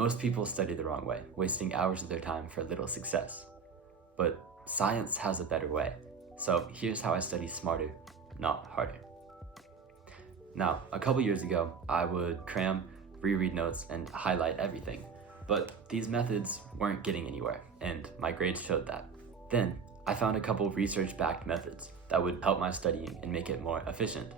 Most people study the wrong way, wasting hours of their time for little success. But science has a better way. So here's how I study smarter, not harder. Now, a couple years ago, I would cram, reread notes, and highlight everything. But these methods weren't getting anywhere, and my grades showed that. Then, I found a couple research-backed methods that would help my studying and make it more efficient.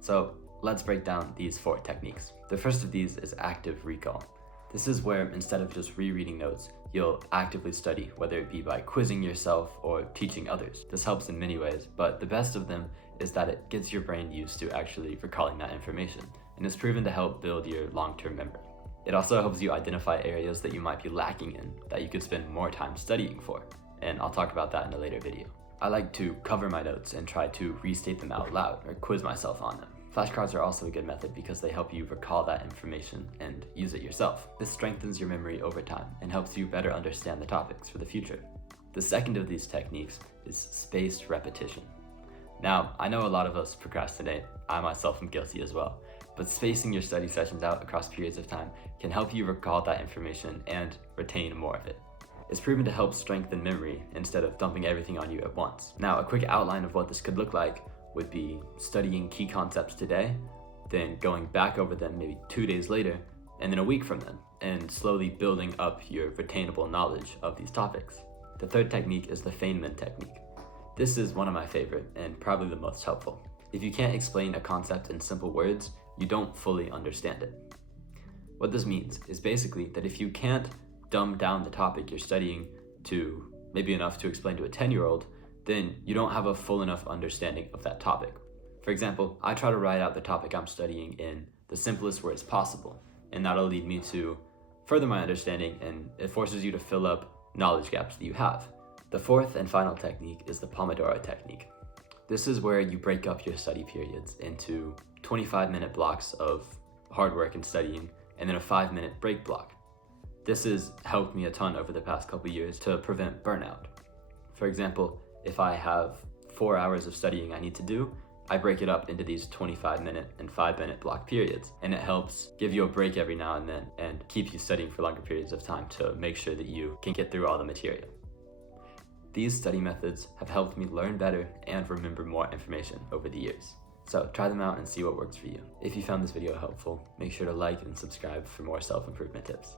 So let's break down these 4 techniques. The first of these is active recall. This is where, instead of just rereading notes, you'll actively study, whether it be by quizzing yourself or teaching others. This helps in many ways, but the best of them is that it gets your brain used to actually recalling that information, and is proven to help build your long-term memory. It also helps you identify areas that you might be lacking in that you could spend more time studying for, and I'll talk about that in a later video. I like to cover my notes and try to restate them out loud or quiz myself on them. Flashcards are also a good method because they help you recall that information and use it yourself. This strengthens your memory over time and helps you better understand the topics for the future. The second of these techniques is spaced repetition. Now, I know a lot of us procrastinate. I myself am guilty as well. But spacing your study sessions out across periods of time can help you recall that information and retain more of it. It's proven to help strengthen memory instead of dumping everything on you at once. Now, a quick outline of what this could look like would be studying key concepts today, then going back over them maybe 2 days later, and then a week from then, and slowly building up your retainable knowledge of these topics. The third technique is the Feynman Technique. This is one of my favorite and probably the most helpful. If you can't explain a concept in simple words, you don't fully understand it. What this means is basically that if you can't dumb down the topic you're studying to maybe enough to explain to a 10-year-old, then you don't have a full enough understanding of that topic. For example, I try to write out the topic I'm studying in the simplest words possible, and that'll lead me to further my understanding, and it forces you to fill up knowledge gaps that you have. The fourth and final technique is the Pomodoro Technique. This is where you break up your study periods into 25-minute blocks of hard work and studying, and then a 5-minute break block. This has helped me a ton over the past couple years to prevent burnout. For example, if I have 4 hours of studying I need to do, I break it up into these 25-minute and 5-minute block periods, and it helps give you a break every now and then and keep you studying for longer periods of time to make sure that you can get through all the material. These study methods have helped me learn better and remember more information over the years. So try them out and see what works for you. If you found this video helpful, make sure to like and subscribe for more self-improvement tips.